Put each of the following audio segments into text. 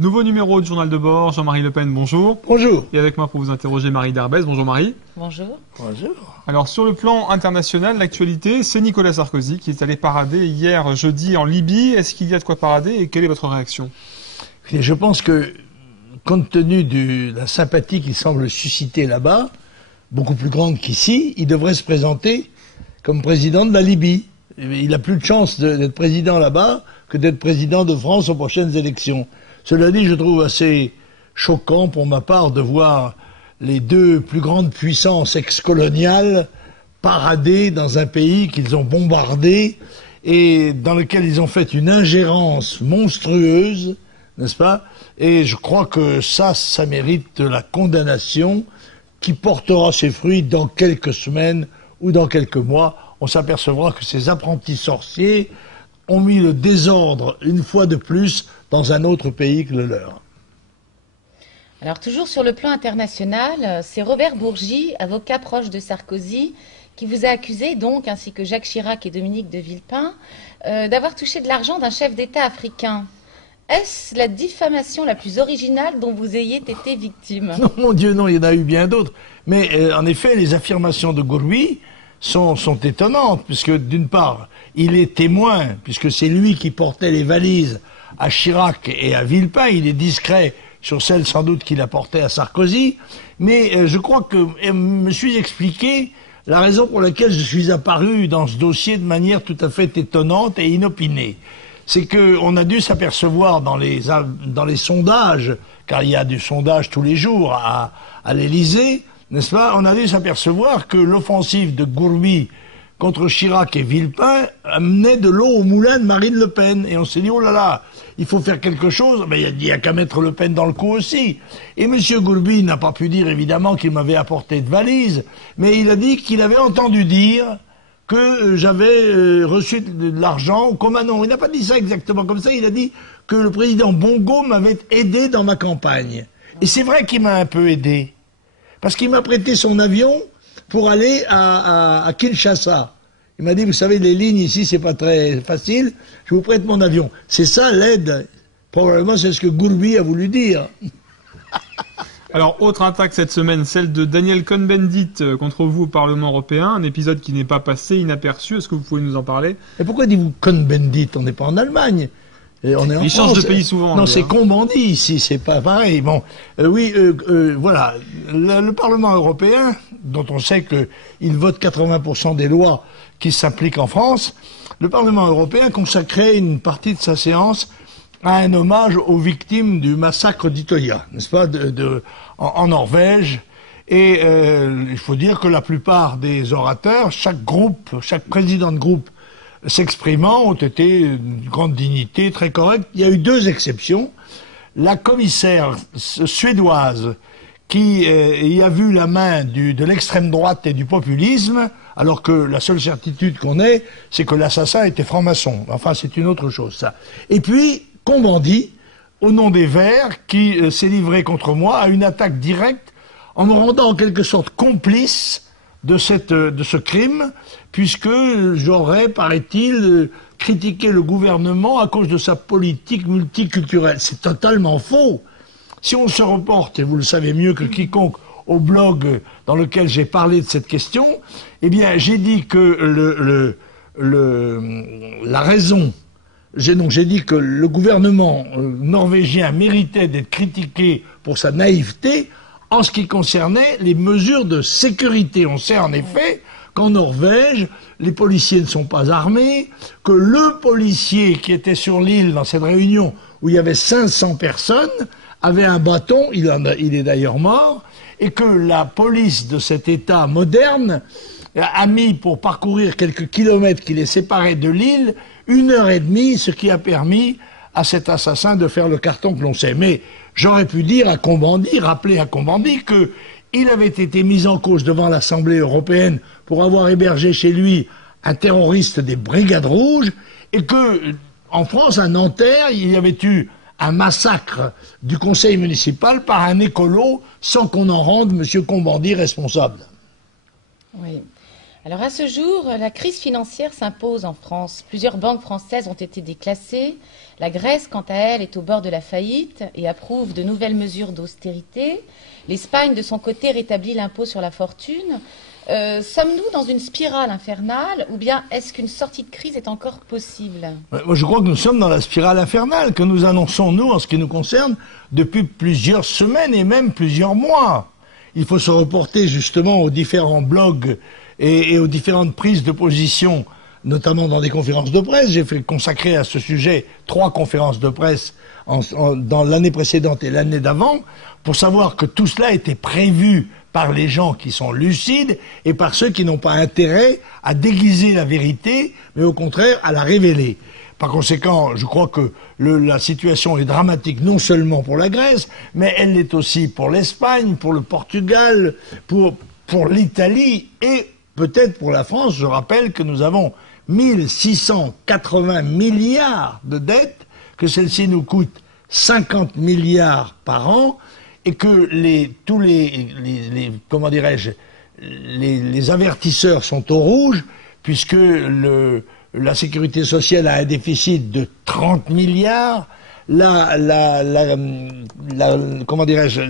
Nouveau numéro du journal de bord, Jean-Marie Le Pen, bonjour. Bonjour. Et avec moi pour vous interroger Marie Darbès, bonjour Marie. Bonjour. Bonjour. Alors sur le plan international, l'actualité, c'est Nicolas Sarkozy qui est allé parader hier jeudi en Libye. Est-ce qu'il y a de quoi parader et quelle est votre réaction? Je pense que, compte tenu de la sympathie qu'il semble susciter là-bas, beaucoup plus grande qu'ici, il devrait se présenter comme président de la Libye. Il a plus de chance d'être président là-bas que d'être président de France aux prochaines élections. Cela dit, je trouve assez choquant pour ma part de voir les deux plus grandes puissances ex-coloniales parader dans un pays qu'ils ont bombardé et dans lequel ils ont fait une ingérence monstrueuse, n'est-ce pas? Et je crois que ça mérite la condamnation qui portera ses fruits dans quelques semaines ou dans quelques mois. On s'apercevra que ces apprentis sorciers ont mis le désordre, une fois de plus, dans un autre pays que le leur. Alors toujours sur le plan international, c'est Robert Bourgi, avocat proche de Sarkozy, qui vous a accusé donc, ainsi que Jacques Chirac et Dominique de Villepin, d'avoir touché de l'argent d'un chef d'État africain. Est-ce la diffamation la plus originale dont vous ayez été victime? Non, mon Dieu, non, il y en a eu bien d'autres. Mais en effet, les affirmations de Gourbis sont étonnantes, puisque d'une part, il est témoin, puisque c'est lui qui portait les valises à Chirac et à Villepin. Il est discret sur celle sans doute qu'il apportait à Sarkozy. Mais je crois que je me suis expliqué la raison pour laquelle je suis apparu dans ce dossier de manière tout à fait étonnante et inopinée. C'est qu'on a dû s'apercevoir dans les sondages, car il y a du sondage tous les jours à l'Élysée, n'est-ce pas? On a dû s'apercevoir que l'offensive de Gourbis contre Chirac et Villepin amenait de l'eau au moulin de Marine Le Pen. Et on s'est dit, oh là là, il faut faire quelque chose. Mais il y a qu'à mettre Le Pen dans le coup aussi. Et M. Gourbis n'a pas pu dire, évidemment, qu'il m'avait apporté de valise, mais il a dit qu'il avait entendu dire que j'avais reçu de l'argent. Non, il n'a pas dit ça exactement comme ça. Il a dit que le président Bongo m'avait aidé dans ma campagne. Et c'est vrai qu'il m'a un peu aidé. Parce qu'il m'a prêté son avion pour aller à Kinshasa. Il m'a dit, vous savez, les lignes ici, c'est pas très facile, je vous prête mon avion. C'est ça l'aide. Probablement, c'est ce que Gourbis a voulu dire. Alors, autre attaque cette semaine, celle de Daniel Cohn-Bendit contre vous au Parlement européen, un épisode qui n'est pas passé inaperçu. Est-ce que vous pouvez nous en parler? Et pourquoi dites-vous Cohn-Bendit? On n'est pas en Allemagne. Et on est en Il France. change de pays souvent. Non, c'est Cohn-Bendit ici, c'est pas pareil. Bon, voilà. Le Parlement européen, dont on sait qu'il vote 80% des lois qui s'appliquent en France, le Parlement européen consacrait une partie de sa séance à un hommage aux victimes du massacre d'Utøya, n'est-ce pas, en Norvège. Et il faut dire que la plupart des orateurs, chaque président de groupe s'exprimant, ont été d'une grande dignité, très corrects. Il y a eu deux exceptions. La commissaire suédoise qui y a vu la main de l'extrême droite et du populisme, alors que la seule certitude qu'on ait, c'est que l'assassin était franc-maçon. Enfin, c'est une autre chose, ça. Et puis, Cohn-Bendit, au nom des Verts, qui s'est livré contre moi à une attaque directe en me rendant en quelque sorte complice de ce crime, puisque j'aurais, paraît-il, critiqué le gouvernement à cause de sa politique multiculturelle. C'est totalement faux. Si on se reporte, et vous le savez mieux que quiconque, au blog dans lequel j'ai parlé de cette question, eh bien, j'ai dit que j'ai dit que le gouvernement norvégien méritait d'être critiqué pour sa naïveté en ce qui concernait les mesures de sécurité. On sait en effet qu'en Norvège, les policiers ne sont pas armés, que le policier qui était sur l'île dans cette réunion où il y avait 500 personnes avait un bâton, il est d'ailleurs mort, et que la police de cet État moderne a mis pour parcourir quelques kilomètres qui les séparaient de l'île 1h30, ce qui a permis à cet assassin de faire le carton que l'on sait. Mais j'aurais pu dire à Cohn-Bendit, rappeler à Cohn-Bendit qu'il avait été mis en cause devant l'Assemblée européenne pour avoir hébergé chez lui un terroriste des Brigades Rouges, et que, en France, à Nanterre, il y avait eu un massacre du conseil municipal par un écolo sans qu'on en rende M. Cohn-Bendit responsable. Oui. Alors à ce jour, la crise financière s'impose en France. Plusieurs banques françaises ont été déclassées. La Grèce, quant à elle, est au bord de la faillite et approuve de nouvelles mesures d'austérité. L'Espagne, de son côté, rétablit l'impôt sur la fortune. Sommes-nous dans une spirale infernale ou bien est-ce qu'une sortie de crise est encore possible? Moi, je crois que nous sommes dans la spirale infernale que nous annonçons, nous, en ce qui nous concerne, depuis plusieurs semaines et même plusieurs mois. Il faut se reporter justement aux différents blogs et aux différentes prises de position, notamment dans des conférences de presse. J'ai fait consacrer à ce sujet 3 conférences de presse dans l'année précédente et l'année d'avant, pour savoir que tout cela était prévu par les gens qui sont lucides et par ceux qui n'ont pas intérêt à déguiser la vérité, mais au contraire à la révéler. Par conséquent, je crois que la situation est dramatique non seulement pour la Grèce, mais elle l'est aussi pour l'Espagne, pour le Portugal, pour l'Italie et peut-être pour la France. Je rappelle que nous avons 1680 milliards de dettes, que celles-ci nous coûtent 50 milliards par an, et que tous les comment dirais-je, les avertisseurs sont au rouge, puisque la sécurité sociale a un déficit de 30 milliards, comment dirais-je,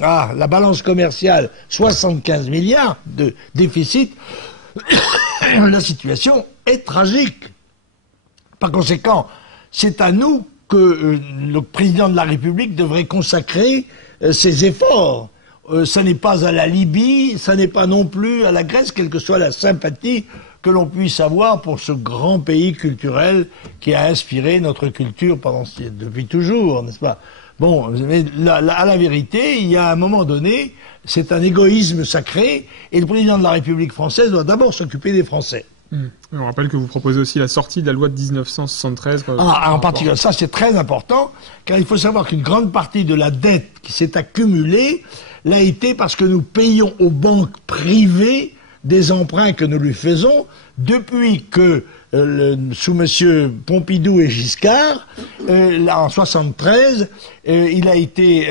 la balance commerciale 75 milliards de déficit. La situation est tragique. Par conséquent, c'est à nous que le président de la République devrait consacrer ses efforts. Ça n'est pas à la Libye, ça n'est pas non plus à la Grèce, quelle que soit la sympathie que l'on puisse avoir pour ce grand pays culturel qui a inspiré notre culture depuis toujours, n'est-ce pas? Bon, mais à la vérité, il y a un moment donné, c'est un égoïsme sacré, et le président de la République française doit d'abord s'occuper des Français. On rappelle que vous proposez aussi la sortie de la loi de 1973. En particulier, ça c'est très important, car il faut savoir qu'une grande partie de la dette qui s'est accumulée l'a été parce que nous payons aux banques privées des emprunts que nous lui faisons depuis que, sous M. Pompidou et Giscard, en 73, il a été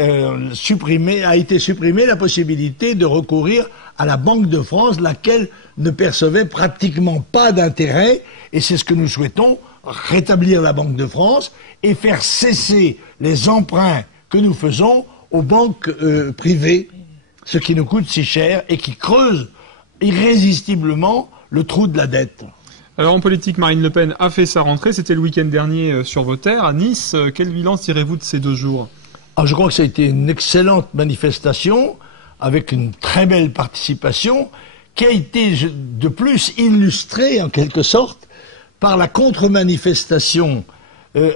supprimé la possibilité de recourir à la Banque de France, laquelle ne percevait pratiquement pas d'intérêt, et c'est ce que nous souhaitons, rétablir la Banque de France et faire cesser les emprunts que nous faisons aux banques privées, ce qui nous coûte si cher et qui creuse irrésistiblement le trou de la dette. Alors en politique, Marine Le Pen a fait sa rentrée, c'était le week-end dernier sur vos terres, à Nice. Quel bilan tirez-vous de ces 2 jours? Je crois que ça a été une excellente manifestation, avec une très belle participation, qui a été de plus illustrée en quelque sorte par la contre-manifestation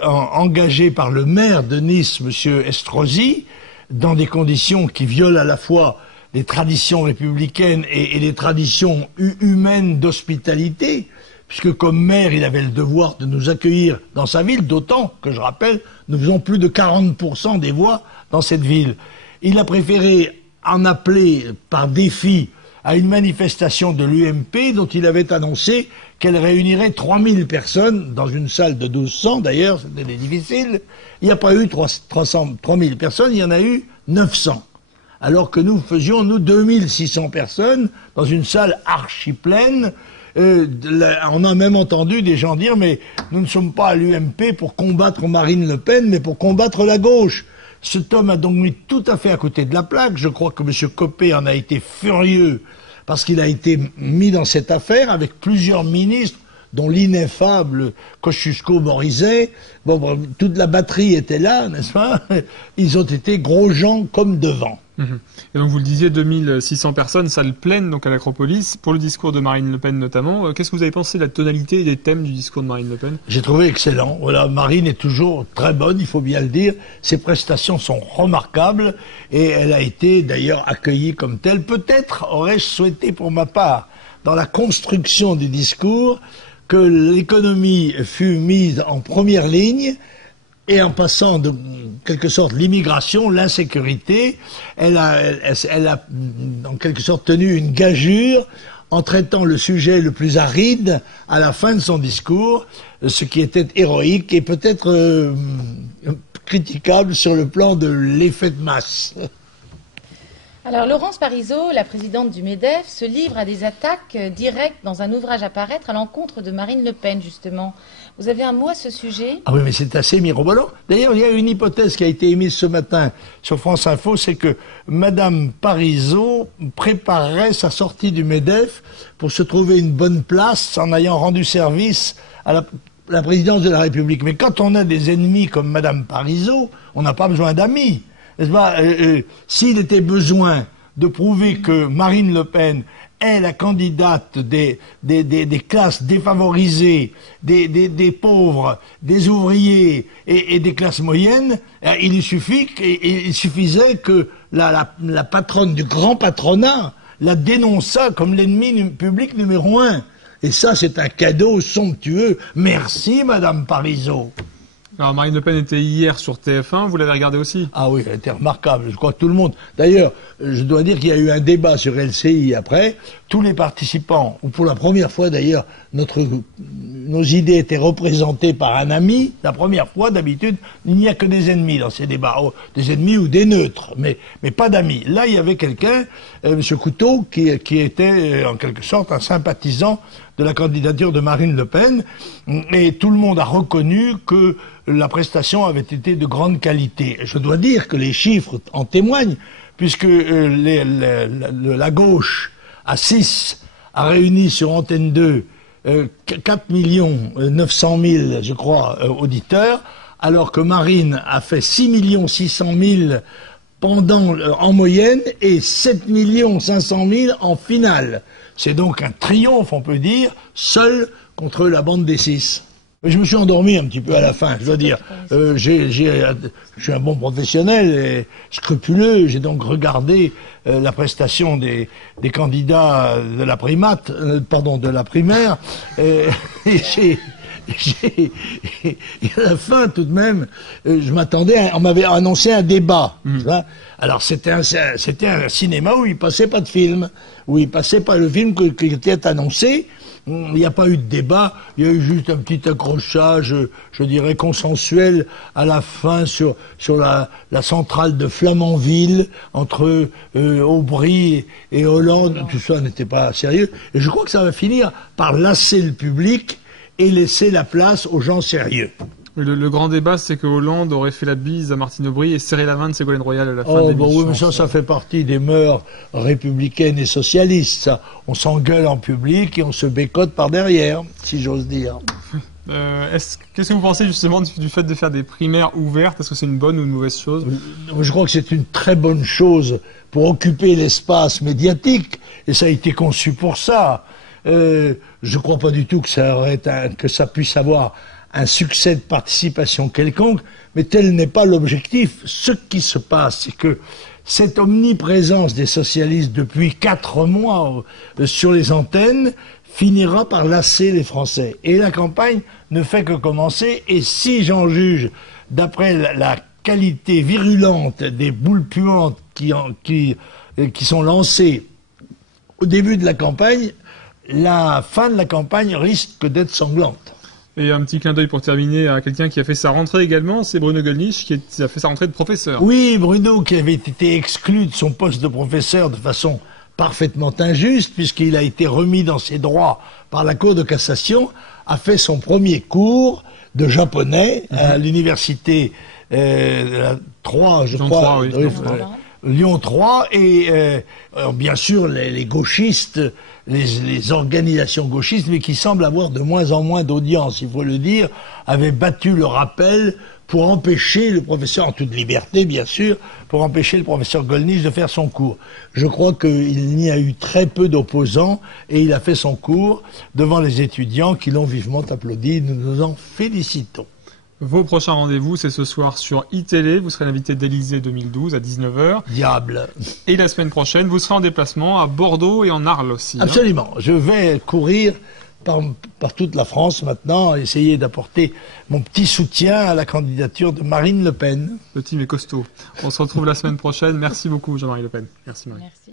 engagée par le maire de Nice, M. Estrosi, dans des conditions qui violent à la fois les traditions républicaines et les traditions humaines d'hospitalité, puisque comme maire, il avait le devoir de nous accueillir dans sa ville, d'autant que, je rappelle, nous faisons plus de 40% des voix dans cette ville. Il a préféré en appeler par défi à une manifestation de l'UMP dont il avait annoncé qu'elle réunirait 3000 personnes dans une salle de 1200, d'ailleurs, c'était difficile. Il n'y a pas eu 3000 personnes, il y en a eu 900. Alors que nous faisions, nous, 2600 personnes dans une salle archi pleine. On a même entendu des gens dire, mais nous ne sommes pas à l'UMP pour combattre Marine Le Pen, mais pour combattre la gauche. Cet homme a donc mis tout à fait à côté de la plaque. Je crois que M. Copé en a été furieux parce qu'il a été mis dans cette affaire avec plusieurs ministres, dont l'ineffable Kosciusko-Morizet. Bon, toute la batterie était là, n'est-ce pas? Ils ont été gros gens comme devant. Et donc vous le disiez, 2600 personnes, salle pleine donc à l'Acropolis, pour le discours de Marine Le Pen notamment. Qu'est-ce que vous avez pensé de la tonalité et des thèmes du discours de Marine Le Pen? J'ai trouvé excellent. Voilà, Marine est toujours très bonne, il faut bien le dire. Ses prestations sont remarquables et elle a été d'ailleurs accueillie comme telle. Peut-être aurais-je souhaité pour ma part, dans la construction du discours, que l'économie fût mise en première ligne, et en passant de quelque sorte l'immigration, l'insécurité, elle a en quelque sorte tenu une gageure en traitant le sujet le plus aride à la fin de son discours, ce qui était héroïque et peut-être critiquable sur le plan de l'effet de masse. Alors, Laurence Parisot, la présidente du MEDEF, se livre à des attaques directes dans un ouvrage à paraître à l'encontre de Marine Le Pen, justement. Vous avez un mot à ce sujet? Ah oui, mais c'est assez mirobolant. D'ailleurs, il y a une hypothèse qui a été émise ce matin sur France Info, c'est que Madame Parisot préparerait sa sortie du MEDEF pour se trouver une bonne place en ayant rendu service à la présidence de la République. Mais quand on a des ennemis comme Madame Parisot, on n'a pas besoin d'amis. N'est-ce pas? S'il était besoin de prouver que Marine Le Pen est la candidate des classes défavorisées, des pauvres, des ouvriers et des classes moyennes, il suffisait que la patronne du grand patronat la dénonçât comme l'ennemi public numéro 1. Et ça, c'est un cadeau somptueux. Merci, Madame Parisot. Alors Marine Le Pen était hier sur TF1, vous l'avez regardé aussi? Ah oui, elle était remarquable, je crois que tout le monde. D'ailleurs, je dois dire qu'il y a eu un débat sur LCI après. Tous les participants, ou pour la première fois d'ailleurs, nos idées étaient représentées par un ami. La première fois, d'habitude, il n'y a que des ennemis dans ces débats. Des ennemis ou des neutres, mais pas d'amis. Là, il y avait quelqu'un, M. Couteau, qui était en quelque sorte un sympathisant de la candidature de Marine Le Pen, et tout le monde a reconnu que la prestation avait été de grande qualité. Je dois dire que les chiffres en témoignent, puisque la gauche à 6 a réuni sur Antenne 2 4 900 000, je crois, auditeurs, alors que Marine a fait 6 600 000 en moyenne et 7 500 000 en finale. C'est donc un triomphe, on peut dire, seul contre la bande des 6. Je me suis endormi un petit peu à la fin, je dois dire. Je suis un bon professionnel et scrupuleux. J'ai donc regardé la prestation des candidats de la de la primaire. Et à la fin, tout de même, je m'attendais, on m'avait annoncé un débat. Alors c'était un cinéma où il passait pas de film, où il passait pas le film qui était annoncé. Il n'y a pas eu de débat, il y a eu juste un petit accrochage, je dirais consensuel, à la fin sur la centrale de Flamanville, entre Aubry et Hollande. Tout ça n'était pas sérieux. Et je crois que ça va finir par lasser le public et laisser la place aux gens sérieux. Le grand débat, c'est que Hollande aurait fait la bise à Martine Aubry et serré la main de Ségolène Royal à la fin de l'émission. Oui, mais ça fait partie des mœurs républicaines et socialistes, ça. On s'engueule en public et on se bécote par derrière, si j'ose dire. Qu'est-ce que vous pensez justement du fait de faire des primaires ouvertes? Est-ce que c'est une bonne ou une mauvaise chose? Je crois que c'est une très bonne chose pour occuper l'espace médiatique, et ça a été conçu pour ça. Je ne crois pas du tout que ça puisse avoir un succès de participation quelconque, mais tel n'est pas l'objectif. Ce qui se passe, c'est que cette omniprésence des socialistes depuis 4 mois sur les antennes finira par lasser les Français. Et la campagne ne fait que commencer, et si j'en juge d'après la qualité virulente des boules puantes qui sont lancées au début de la campagne, la fin de la campagne risque d'être sanglante. Et un petit clin d'œil pour terminer à quelqu'un qui a fait sa rentrée également, c'est Bruno Gollnisch qui a fait sa rentrée de professeur. Oui, Bruno qui avait été exclu de son poste de professeur de façon parfaitement injuste, puisqu'il a été remis dans ses droits par la Cour de cassation, a fait son premier cours de japonais à l'université 3, je crois, Lyon 3, et bien sûr les gauchistes, les organisations gauchistes, mais qui semblent avoir de moins en moins d'audience, il faut le dire, avaient battu le rappel pour empêcher le professeur, en toute liberté bien sûr, pour empêcher le professeur Gollnisch de faire son cours. Je crois qu'il n'y a eu très peu d'opposants et il a fait son cours devant les étudiants qui l'ont vivement applaudi. Nous nous en félicitons. Vos prochains rendez-vous, c'est ce soir sur iTélé. Vous serez l'invité d'Élysée 2012 à 19h. Diable. Et la semaine prochaine, vous serez en déplacement à Bordeaux et en Arles aussi. Absolument. Je vais courir par toute la France maintenant, essayer d'apporter mon petit soutien à la candidature de Marine Le Pen. Le team est costaud. On se retrouve la semaine prochaine. Merci beaucoup, Jean-Marie Le Pen. Merci, Marie. Merci.